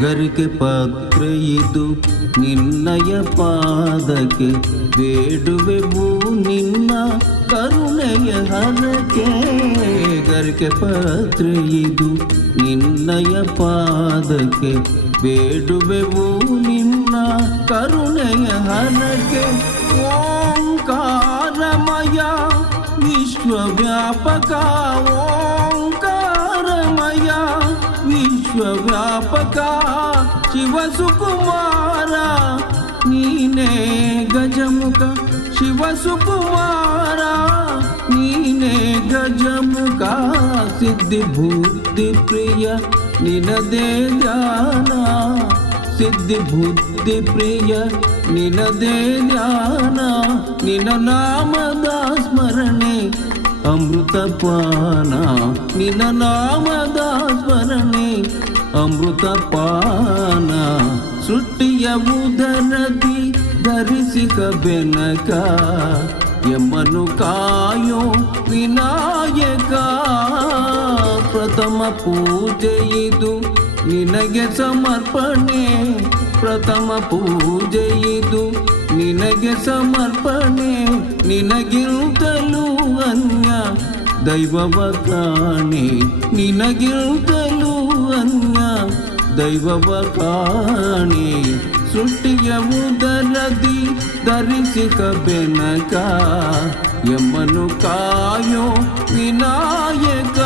ಗರಿಕೆ ಪಾತ್ರೆ ಇದು ನಿನ್ನಯ ಪಾದಕ್ಕೆ ಬೇಡುವೆವು ನಿನ್ನ ಕರುಣೆಯ ಹರಕೆ. ಗರಿಕೆ ಪಾತ್ರೆ ಇದು ನಿನ್ನಯ ಪಾದಕ್ಕೆ ಬೇಡುವೆವು ನಿನ್ನ ಕರುಣೆಯ ಹರಕೆ. ಓಂಕಾರಮಯ ವಿಶ್ವವ್ಯಾಪಕ, ಓಂಕಾರಮಯ ವಿಶ್ವವ್ಯಾಪಕ ಶಿವಸುಕುಮಾರ ನೀನೇ ಗಜಮುಖ. ಶಿವಸುಕುಮಾರ ನೀನೇ ಗಜಮುಖ. ಸಿದ್ಧಿ ಬುದ್ಧಿ ಪ್ರಿಯ ನಿನದೇ ಧ್ಯಾನ. ಸಿದ್ಧಿ ಬುದ್ಧಿ ಪ್ರಿಯ ನಿನದೇ ಧ್ಯಾನ. ನಿನ್ನ ನಾಮದ ಸ್ಮರಣೆ ಅಮೃತಪಾನ. ನಿನ್ನ ನಾಮದ ಸ್ಮರಣೆ ಅಮೃತಪಾನ. ಸೃಷ್ಟಿಯ ಉದರದಿ ಧರಿಸಿಕ ಬೆನಕ ಯಮ್ಮನು ಕಾಯೋ ವಿನಾಯಕ. ಪ್ರಥಮ ಪೂಜೆ ಇದು ನಿನಗೆ ಸಮರ್ಪಣೆ. ಪ್ರಥಮ ಪೂಜೆ ಇದು ನಿನಗೆ ಸಮರ್ಪಣೆ. ನಿನಗಿಂತಲೂ ಅನ್ಯ ದೈವವ ಕಾಣೆ. ನಿನಗಿಂತಲೂ ಅನ್ಯ ದೈವವ ಕಾಣೆ. ಸೃಷ್ಟಿಯ ಉದರದಿ ಧರಿಸಿಕ ಬೆನಕ ಯಮ್ಮನು ಕಾಯೋ ವಿನಾಯಕ.